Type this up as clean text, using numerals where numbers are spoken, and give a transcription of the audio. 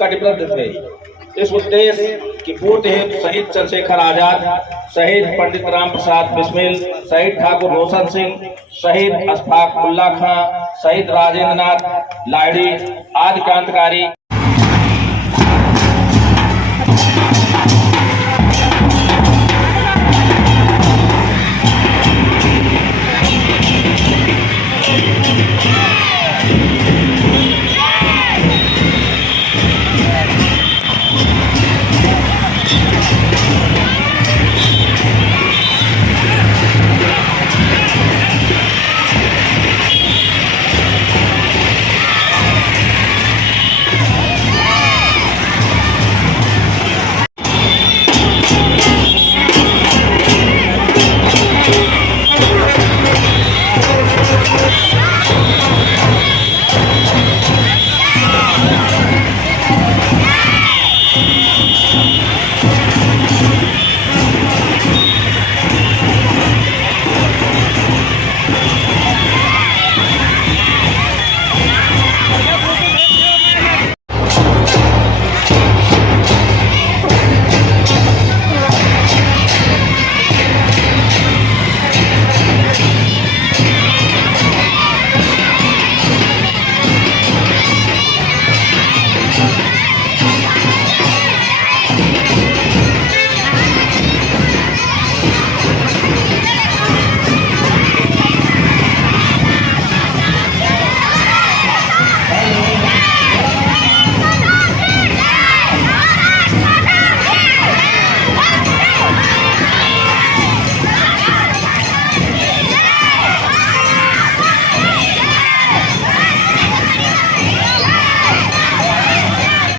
कटिबद्ध थे। इस उद्देश्य की पूर्ति हेतु शहीद चंद्रशेखर आजाद, शहीद पंडित राम प्रसाद बिस्मिल, शहीद ठाकुर रोशन सिंह, शहीद अशफाक उल्ला खां, शहीद राजेंद्र नाथ लाहिड़ी आदि क्रांतिकारी